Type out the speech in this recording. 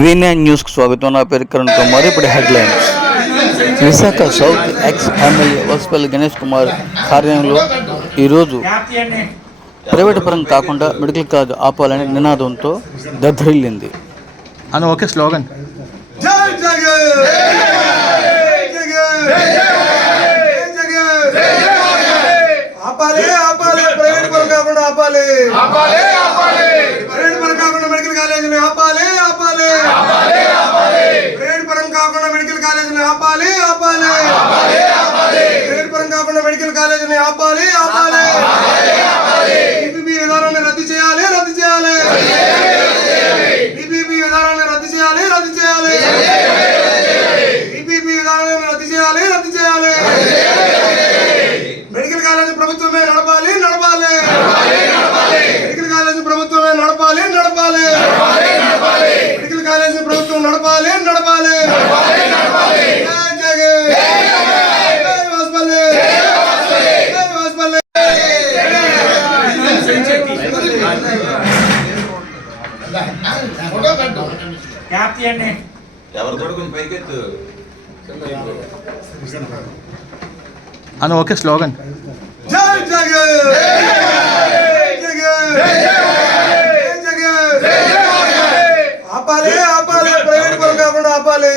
V9 న్యూస్కు స్వాగతం. నా పేరు కిరణ్ కుమార్. ఇప్పుడు headlines. Visakha south ex MLA Vasupalli Ganesh Kumar కార్యాలయంలో ఈరోజు ప్రైవేటు పరం కాకుండా మెడికల్ కాలేజ్ ఆపాలనే నినాదంతో దద్దరిల్లింది. అని ఓకే స్లోగన్. ఆపాలి ఆపాలి ప్రైవేట్ పరం కాకుండా ఆపాలి ప్రైవేట్ పరం కాకుండా మెడికల్ కాలేజీని ఆపాలి ఆపాలి ప్రైవేట్ పరం కాకుండా మెడికల్ కాలేజీని ఆపాలి ఆపాలి ప్రైవేట్ పరం కాకుండా మెడికల్ కాలేజీని ఆపాలి ఆపాలి ఈపీపీ విధానాన్ని రద్దు చేయాలి రద్దు చేయాలి ఈపీపీ విధానాన్ని రద్దు చేయాలి రద్దు చేయాలి ఈపీపీ విధానాన్ని రద్దు చేయాలి రద్దు చేయాలి మెడికల్ కాలేజీ ప్రభుత్వమే నడపాలి నడపాలి మెడికల్ కాలేజీ ప్రభుత్వమే నడపాలి నడపాలి మెడికల్ కాలేజీ ప్రభుత్వం నడపాలి నడపాలి అని ఓకే స్లోగన్. జై జగన్ ఆపాలి ఆపాలి ప్రైవేట్ పరం కాకుండా ఆపాలి